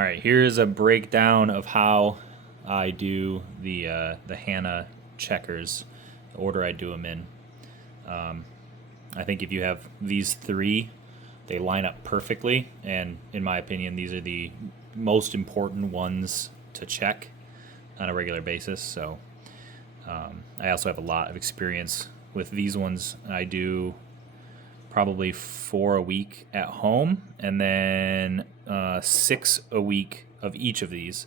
right, here's a breakdown of how I do the Hanna Checkers, the order I do them in. I think if you have these three, they line up perfectly, and in my opinion, these are the most important ones to check on a regular basis. So I also have a lot of experience with these ones. I do probably 4 a week at home, and then 6 a week of each of these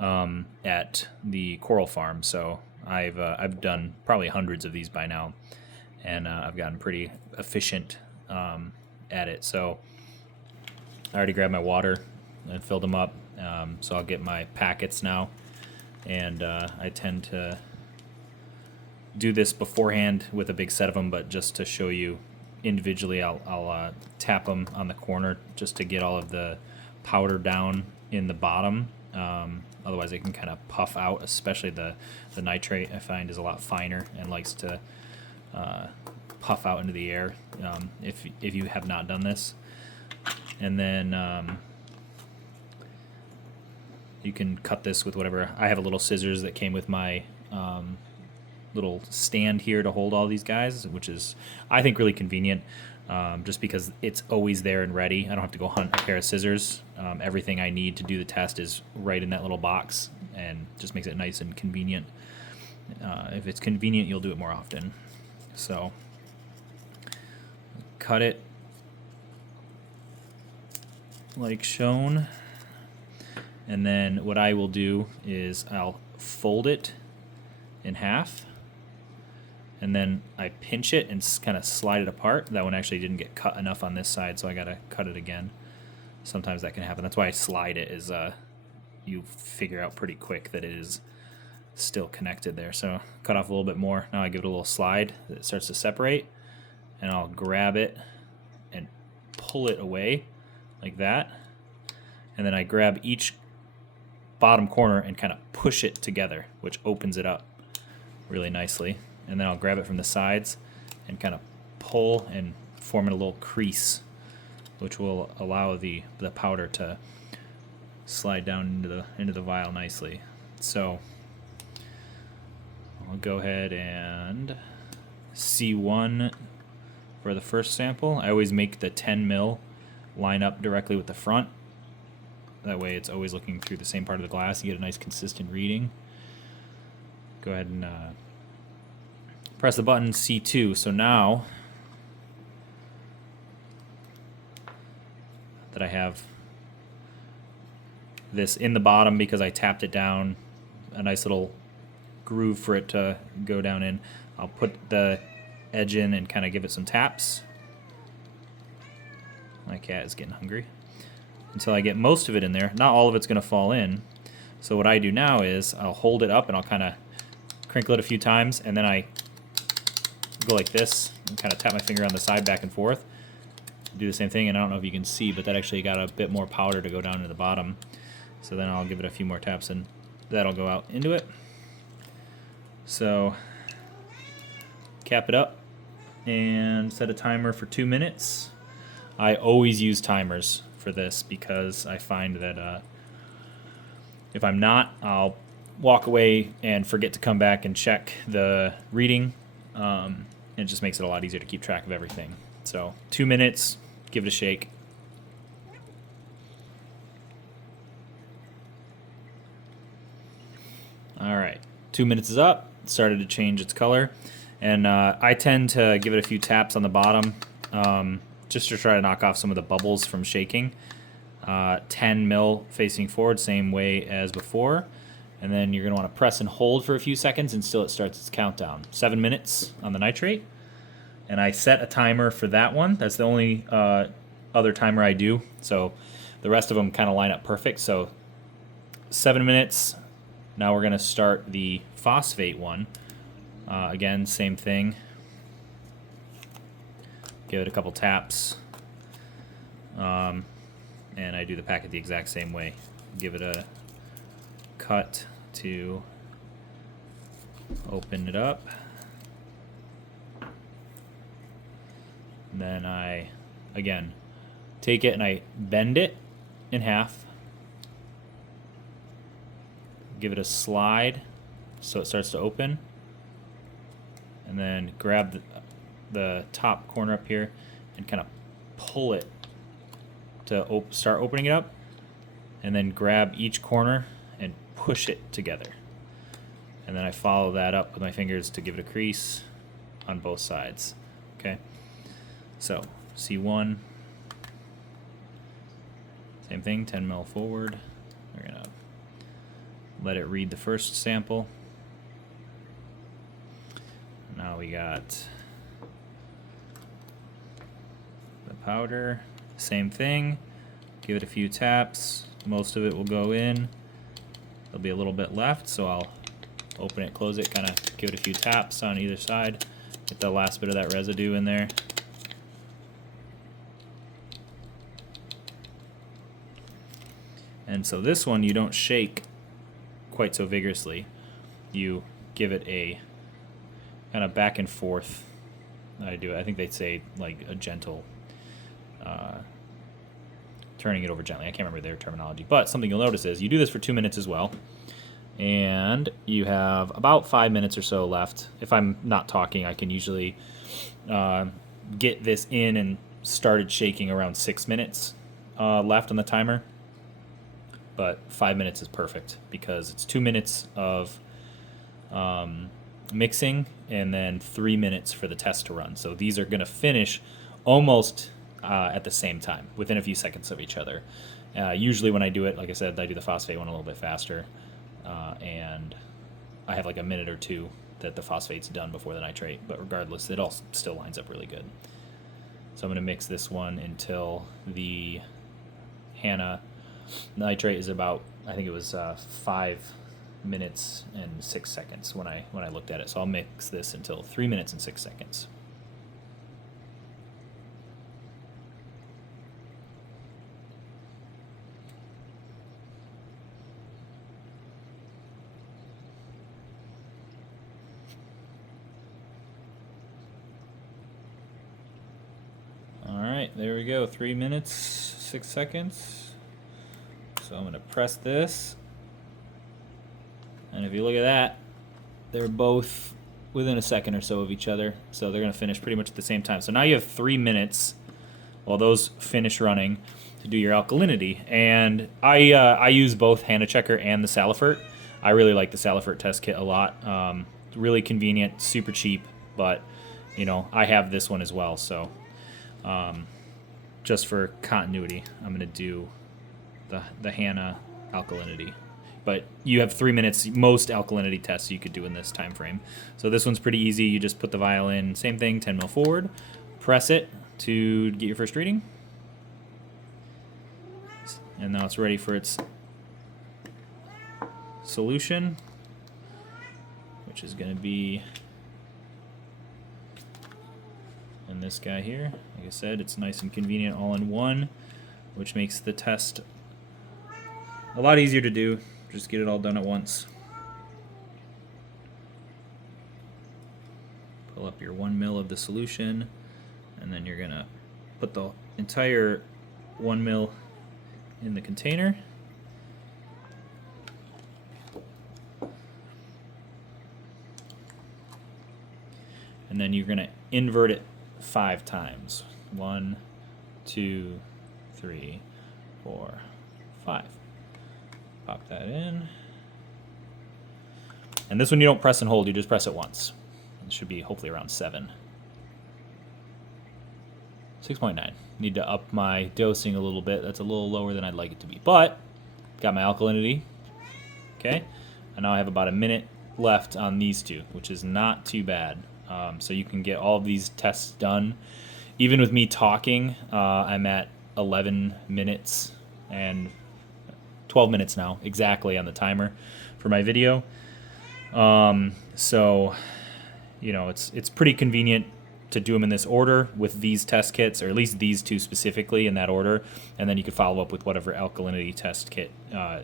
at the coral farm. So I've done probably hundreds of these by now, and I've gotten pretty efficient at it. So I already grabbed my water and filled them up. So I'll get my packets now, and I tend to do this beforehand with a big set of them, but just to show you individually, I'll tap them on the corner just to get all of the powder down in the bottom. Otherwise, it can kind of puff out, especially the nitrate, I find, is a lot finer and likes to puff out into the air if you have not done this. And then you can cut this with whatever. I have a little scissors that came with my little stand here to hold all these guys, which is, I think, really convenient, just because it's always there and ready. I don't have to go hunt a pair of scissors. Everything I need to do the test is right in that little box, and just makes it nice and convenient. If it's convenient, you'll do it more often. So cut it like shown, and then what I will do is I'll fold it in half, and then I pinch it and kind of slide it apart. That one actually didn't get cut enough on this side, so I gotta cut it again. Sometimes that can happen. That's why I slide it, is you figure out pretty quick that it is still connected there. So cut off a little bit more. Now I give it a little slide that it starts to separate, and I'll grab it and pull it away like that. And then I grab each bottom corner and kind of push it together, which opens it up really nicely. And then I'll grab it from the sides and kind of pull and form a little crease, which will allow the powder to slide down into the vial nicely. So I'll go ahead and C1 for the first sample. I always make the 10 mil line up directly with the front. That way it's always looking through the same part of the glass. You get a nice consistent reading. Go ahead and press the button C2. So now that I have this in the bottom, because I tapped it down, a nice little groove for it to go down in, I'll put the edge in and kind of give it some taps. My cat is getting hungry. Until I get most of it in there. Not all of it's going to fall in. So what I do now is I'll hold it up and I'll kind of crinkle it a few times, and then I go like this and kind of tap my finger on the side back and forth. Do the same thing, and I don't know if you can see, but that actually got a bit more powder to go down to the bottom. So then I'll give it a few more taps and that'll go out into it. So cap it up and set a timer for 2 minutes. I always use timers for this because I find that if I'm not, I'll walk away and forget to come back and check the reading. It just makes it a lot easier to keep track of everything. So 2 minutes, give it a shake. All right, 2 minutes is up. It started to change its color, and I tend to give it a few taps on the bottom just to try to knock off some of the bubbles from shaking. 10 mil facing forward, same way as before. And then you're going to want to press and hold for a few seconds until it starts its countdown. 7 minutes on the nitrate. And I set a timer for that one. That's the only other timer I do. So the rest of them kind of line up perfect. So 7 minutes. Now we're going to start the phosphate one. Again, same thing. Give it a couple taps. And I do the packet the exact same way. Give it a cut to open it up. And then I, again, take it and I bend it in half give it a slide so it starts to open, and then grab the top corner up here and kind of pull it to start opening it up, and then grab each corner and push it together. And then I follow that up with my fingers to give it a crease on both sides. Okay, so C1, same thing, 10 mil forward. We're gonna let it read the first sample. Now we got the powder, same thing. Give it a few taps. Most of it will go in. There'll be a little bit left, so I'll open it, close it, kind of give it a few taps on either side. Get the last bit of that residue in there. And so this one you don't shake quite so vigorously. You give it a kind of back and forth. I think they'd say like a gentle turning it over gently. I can't remember their terminology, but something you'll notice is you do this for 2 minutes as well, and you have about 5 minutes or so left. If I'm not talking, I can usually get this in and started shaking around 6 minutes left on the timer, but 5 minutes is perfect because it's 2 minutes of mixing and then 3 minutes for the test to run. So these are going to finish almost at the same time, within a few seconds of each other. Usually when I do it, like I said, I do the phosphate one a little bit faster, and I have like a minute or two that the phosphate's done before the nitrate, but regardless, it all still lines up really good. So I'm going to mix this one until the Hanna Nitrate is about, I think it was 5 minutes and 6 seconds when I looked at it. So I'll mix this until 3 minutes and 6 seconds. Alright, there we go, 3 minutes, 6 seconds. So I'm going to press this. And if you look at that, they're both within a second or so of each other. So they're going to finish pretty much at the same time. So now you have 3 minutes while those finish running to do your alkalinity. And I use both Hanna Checker and the Salifert. I really like the Salifert test kit a lot. Really convenient, super cheap, but you know, I have this one as well. So just for continuity, I'm going to do the Hanna alkalinity. But you have 3 minutes, most alkalinity tests you could do in this time frame. So this one's pretty easy. You just put the vial in, same thing, 10 mil forward, press it to get your first reading. And now it's ready for its solution, which is going to be in this guy here. Like I said, it's nice and convenient all in one, which makes the test a lot easier to do. Just get it all done at once. Pull up your 1 mil of the solution, and then you're gonna put the entire 1 mil in the container. And then you're gonna invert it 5 times. 1, 2, 3, 4, 5. Pop that in. And this one you don't press and hold, you just press it once. It should be hopefully around 7. 6.9. Need to up my dosing a little bit. That's a little lower than I'd like it to be. But, got my alkalinity. Okay. And now I have about a minute left on these two, which is not too bad. So you can get all of these tests done. Even with me talking, I'm at 11 minutes and 12 minutes now, exactly on the timer for my video. So, you know, it's pretty convenient to do them in this order with these test kits, or at least these two specifically in that order, and then you can follow up with whatever alkalinity test kit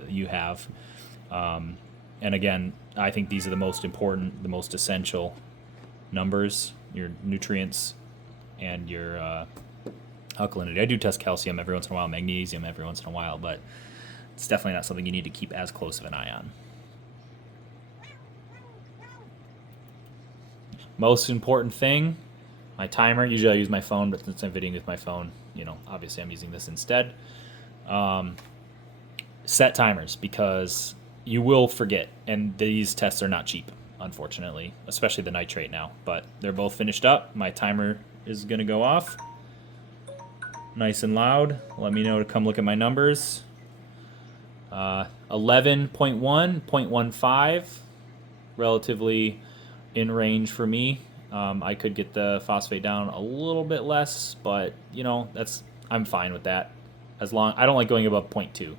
you have. And again, I think these are the most important, the most essential numbers, your nutrients and your alkalinity. I do test calcium every once in a while, magnesium every once in a while, but it's definitely not something you need to keep as close of an eye on. Most important thing, my timer. Usually I use my phone, but since I'm videoing with my phone, obviously I'm using this instead. Set timers, because you will forget, and these tests are not cheap, unfortunately, especially the nitrate now. But they're both finished up. My timer is going to go off. Nice and loud. Let me know to come look at my numbers. 11.1, 0.15, relatively in range for me. I could get the phosphate down a little bit less, but I'm fine with that. I don't like going above 0.2.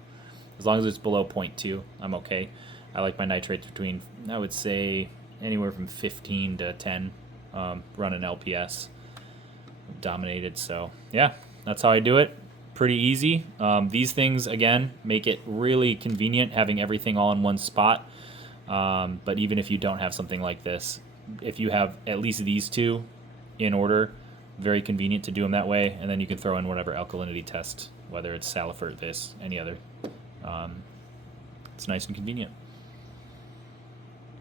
As long as it's below 0.2, I'm okay. I like my nitrates between, I would say, anywhere from 15 to 10. Running LPS dominated, so yeah, that's how I do it. Pretty easy. These things, again, make it really convenient having everything all in one spot. But even if you don't have something like this, if you have at least these two in order, very convenient to do them that way, and then you can throw in whatever alkalinity test, whether it's Salifert, this, any other. It's nice and convenient.